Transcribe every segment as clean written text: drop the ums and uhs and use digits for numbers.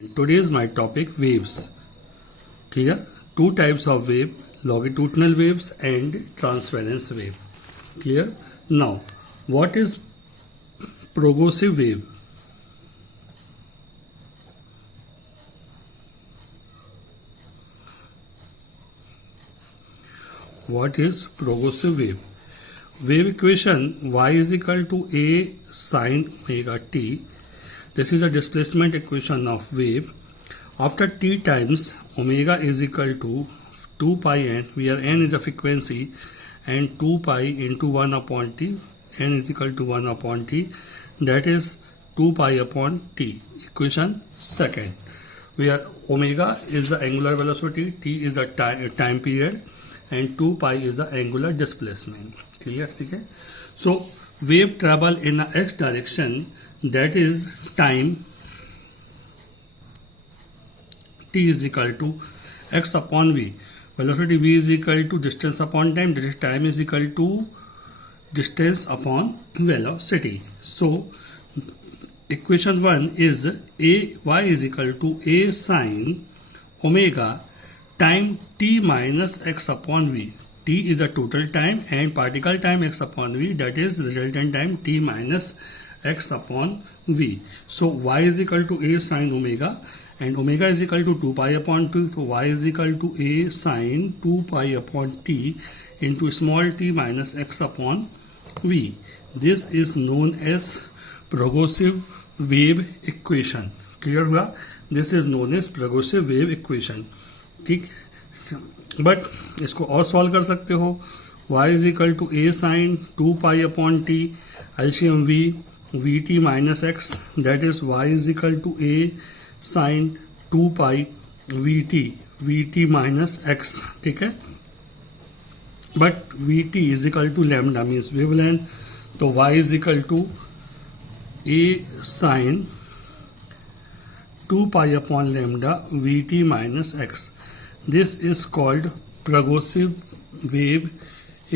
Today is my topic waves. Clear? Two types of wave, longitudinal waves and transverse wave. Clear? Now, what is progressive wave? What is progressive wave? Wave equation y is equal to a sine omega t. This is a displacement equation of wave. After t times omega is equal to 2 pi n, where n is the frequency and 2 pi into 1 upon t, n is equal to 1 upon t, that is 2 pi upon t. Equation second, where omega is the angular velocity, t is the time period, and 2 pi is the angular displacement. Clear? Okay? So wave travel in a x direction, that is time t is equal to x upon v. Velocity v is equal to distance upon time, that is time is equal to distance upon velocity. So equation 1 is a y is equal to a sine omega time t minus x upon v. T is the total time and particle time x upon v, that is resultant time t minus x upon v. So y is equal to a sine omega and omega is equal to 2 pi upon 2. So y is equal to a sine 2 pi upon t into small t minus x upon v. This is known as progressive wave equation. Clear हुआ? This is known as progressive wave equation. ठीक, but इसको और solve कर सकते हो. y is equal to a sine 2 pi upon t LCM v T minus x, that is y is equal to a sine 2 pi v T minus x. ठीक है, but v t is equal to lambda means wavelength, तो y is equal to a sine 2 pi upon lambda v T minus x. This is called progressive wave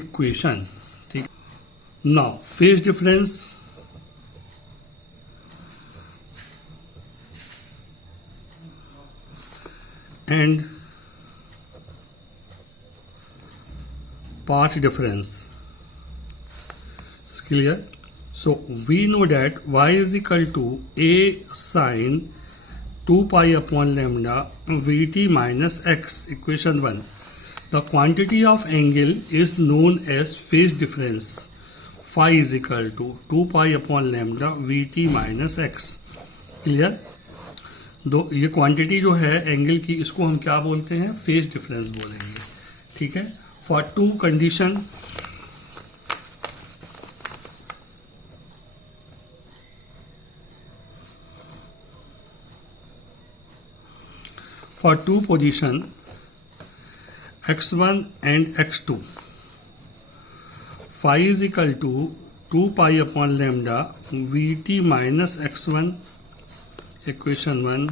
equation. Now phase difference and path difference is clear. So we know that y is equal to a sine 2 pi upon lambda Vt minus x. Equation 1. The quantity of angle is known as phase difference. Phi is equal to 2 pi upon lambda Vt minus x. Clear? दो ये quantity जो है angle की, इसको हम क्या बोलते हैं? फेज डिफरेंस बोलेंगे. ठीक है. For two condition, for two position x1 and x2, phi is equal to 2 pi upon lambda Vt minus x1, equation 1,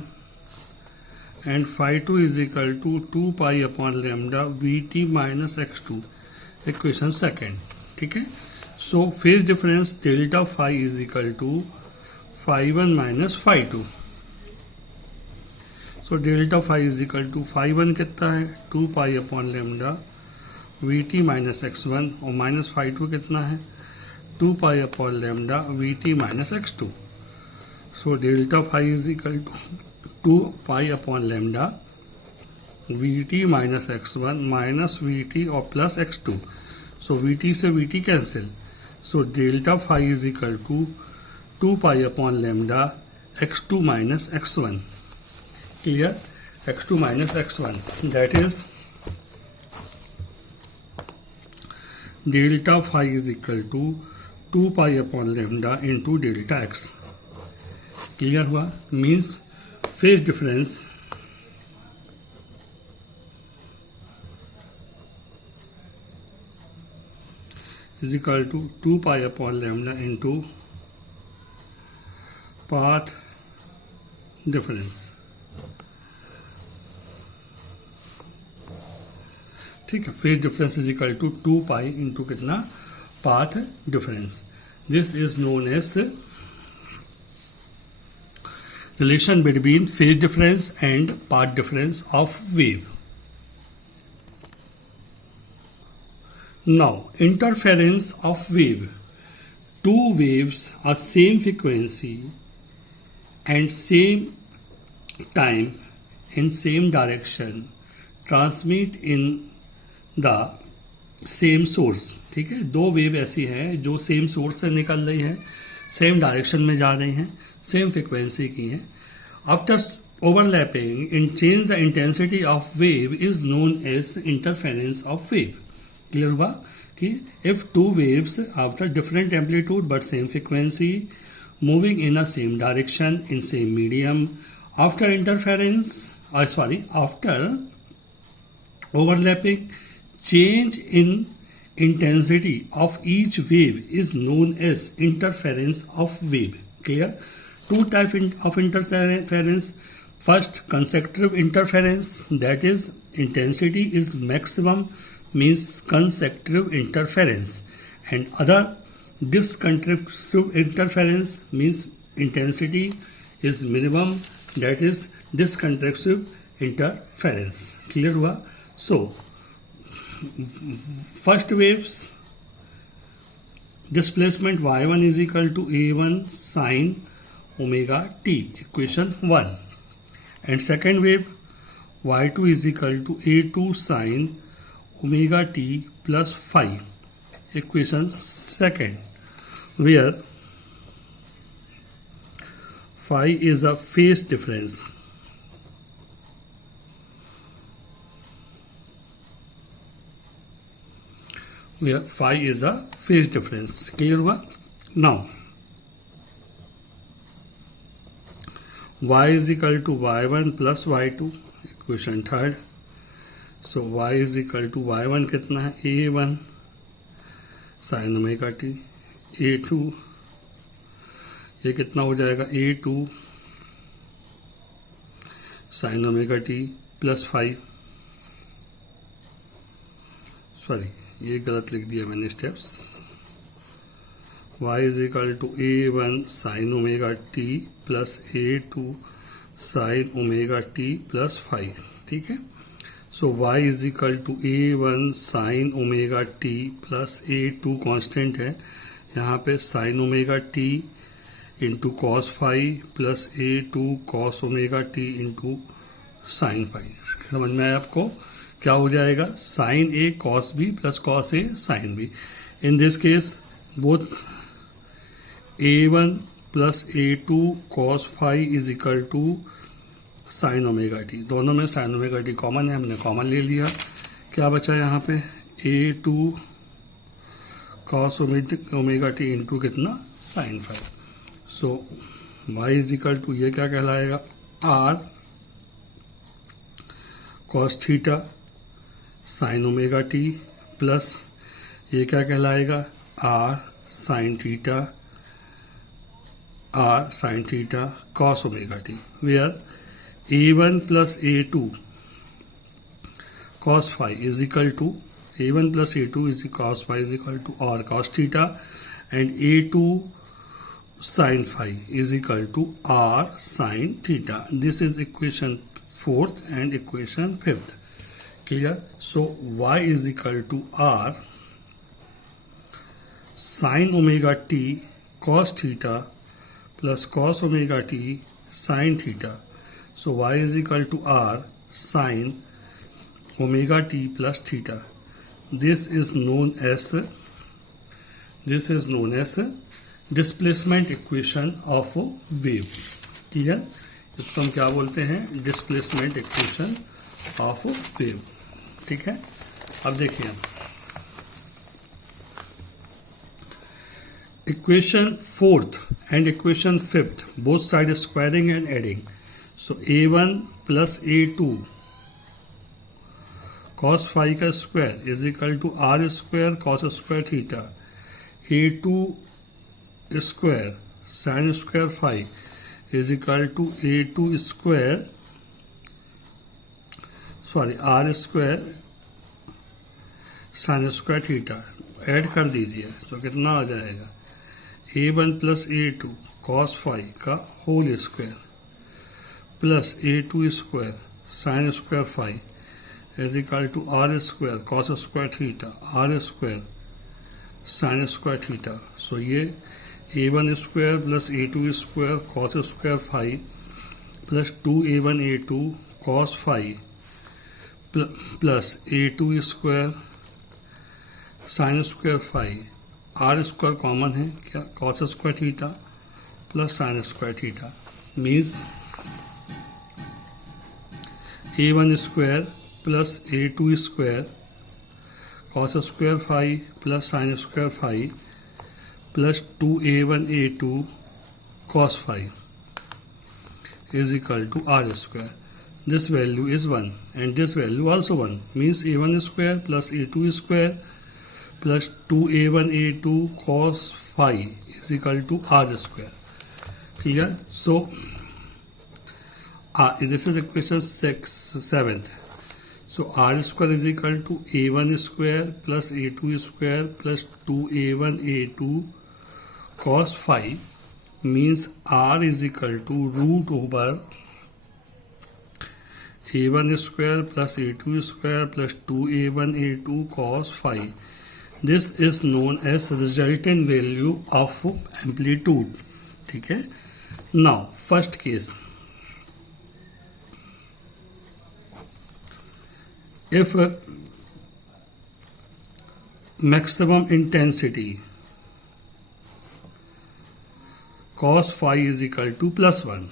and phi 2 is equal to 2 pi upon lambda Vt minus x2, equation 2. ठीक है. So phase difference delta phi is equal to phi 1 minus phi 2. So delta phi is equal to phi 1 कितना है? 2 pi upon lambda V T minus x 1, और minus phi 2 कितना है? 2 pi upon lambda V T minus X 2. So delta phi is equal to 2 pi upon lambda V T minus x 1 minus V T और plus X 2. So V T से V T cancel. So delta phi is equal to 2 pi upon lambda x 2 minus x 1. Clear? x2 minus x1, that is delta phi is equal to 2 pi upon lambda into delta x. Clear हुआ? Means phase difference is equal to 2 pi upon lambda into path difference. ठीक है. Phase difference is equal to 2 pi into कितना? Path difference. This is known as relation between phase difference and path difference of wave. Now, interference of wave. Two waves are same frequency and same time in same direction transmit in the same source. ठीक है, दो wave ऐसी हैं जो same source से निकल रही हैं, सेम डायरेक्शन में जा रही हैं, सेम फ्रिक्वेंसी की हैं. After overlapping in change the intensity of wave is known as interference of wave. Clear हुआ कि if two waves after different amplitude but same frequency moving in a same direction in same medium after interference after overlapping change in intensity of each wave is known as interference of wave. Clear? Two types of interference. First, consecutive interference, that is intensity is maximum, means consecutive interference, and other discontinuous interference means intensity is minimum, that is discontinuous interference. Clear हुआ? So, first waves displacement y1 is equal to a1 sin omega t, equation 1, and second wave y2 is equal to a2 sin omega t plus phi, equation 2, where phi is a phase difference. Where phi is the phase difference. Clear हुआ? Now, y is equal to y1 plus y2, equation 3. So y is equal to y1 कितना है? a1 sin omega t, a2 ये कितना हो जाएगा? a2 sin omega t plus 5. Sorry, ये गलत लिख दिया मैंने steps. y is equal to a1 sine omega T plus a2 sine omega T plus 5. ठीक है, so y is equal to a1 sine omega T plus a2 constant है, यहाँ पे sine omega T into cos 5 plus a2 cos omega T into sine 5. समझ में आया आपको? क्या हो जाएगा? Sine A cos B plus cos A sine B. In this case both a1 plus a2 cos 5 is equal to sine omega T. दोनों में sign omega T common है, हमने कॉमन ले लिया. क्या बचा यहाँ पे? a2 cos omega T into कितना? Sine 5. So y is equal to ये क्या कहलाएगा? r cos theta sine omega T plus ये क्या कहलाएगा? r sine theta cos omega T, where a1 plus a2 cos 5 is equal to a1 plus a2 is cos 5 is equal to r cos theta and a2 sine 5 is equal to r sine theta. This is equation 4th and equation 5th. Clear? So y is equal to r sin omega t cos theta plus cos omega t sin theta. So y is equal to r sin omega t plus theta. This is known as displacement equation of wave. Clear? इसको हम क्या बोलते हैं? Displacement equation of wave. ठीक है, अब देखिए equation 4th and equation 5th both side squaring and adding. So a1 plus a2 cos 5 का square is equal to r square cos square theta, a2 square sin square 5 is equal to a2 square r square sine square theta. Add कर दीजिए तो कितना आ जाएगा? a1 plus a2 cos 5 का whole square plus a2 square sine square five is equal to R square cos square theta R square sine square theta. So ये a1 square plus a2 square cos square five plus 2a1 a2 cos five plus a2 square sine square five R square common है क्या cos square theta plus sine square theta means a1 square plus a2 square cos square five plus sine square five plus 2a1 a2 cos five is equal to r square. This value is 1 and this value also 1 means a1 square plus a2 square plus 2a1 a2 cos phi is equal to r square. Clear? So this is equation 7th. So r square is equal to a1 square plus a2 square plus 2a1 a2 cos phi means r is equal to root over a1 square plus a2 square plus 2a1 a2 cos phi. This is known as resultant value of amplitude. ठीक है. Now first case, if maximum intensity cos phi is equal to plus 1.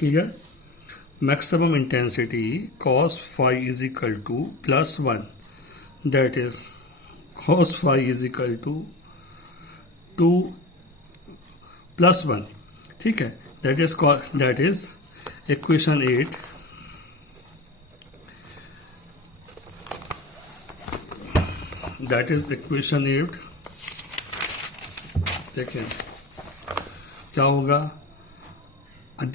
Clear? Maximum intensity cos phi is equal to plus 1. That is cos phi is equal to 2 plus 1. ठीक है. That is equation 8. That is equation 8. देखें क्या होगा.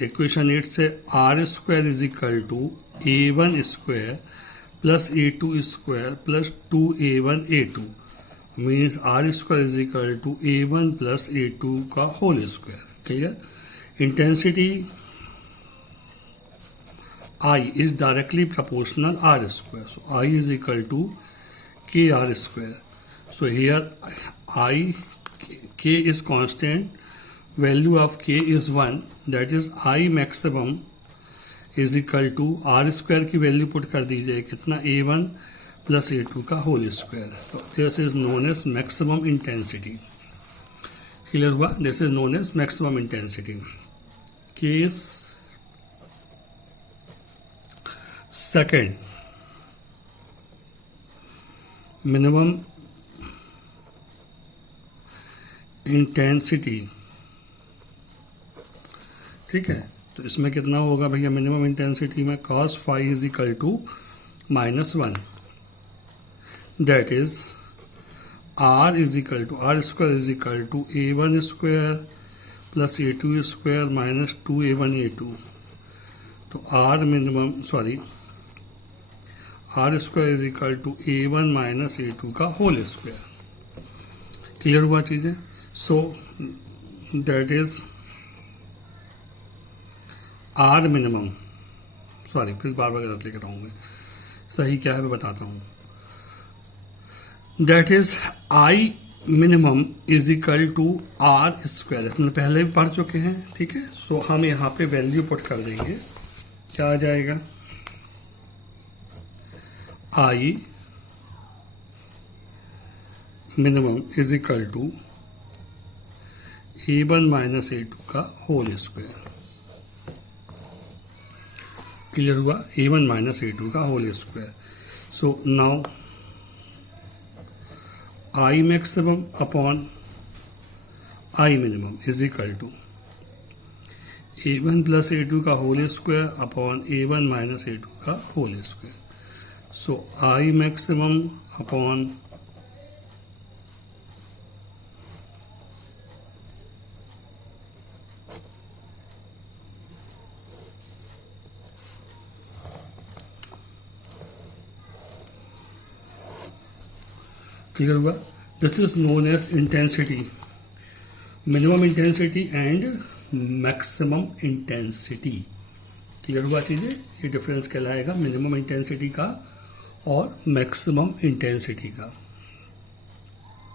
Equation 8 से R square is equal to a1 square plus a2 square plus 2a1 a2 means R square is equal to a1 plus a2 का whole square. Clear. Intensity I is directly proportional r square. So I is equal to kr square. So here k is constant. Value of k is 1. That is I maximum is equal to r square की value put कर दीजिए कितना a1 plus a2 का whole square. तो this is known as maximum intensity. Clear हुआ. This is known as maximum intensity. Case second, minimum intensity. ठीक है. तो इसमें कितना होगा भैया मिनिमम इंटेंसिटी में cos phi is equal to -1. That is r is equal to R square is equal to a1 square plus a2 square minus 2a1 a2. तो are square is equal to a1 minus a2 का whole square. Clear हुआ चीजें. So that is R minimum. फिर बार बार गलत लेकर आऊंगा. सही क्या है मैं बताता हूं. That is I minimum is equal to R square. हमने पहले भी पढ़ चुके हैं. ठीक है. सो हम यहां पे वैल्यू पुट कर देंगे. क्या आ जाएगा. I minimum is equal to a1 minus a2 का होल स्क्वायर. क्लियर हुआ. a1 माइनस a2 का whole square. So now I maximum upon I minimum is equal to a1 plus a2 का whole square upon a1 minus a2 का whole square. So I maximum upon clear हुआ. This is known as intensity, minimum intensity and maximum intensity. Clear हुआ चीज़ें? ये difference कहलाएगा minimum intensity का और maximum intensity का।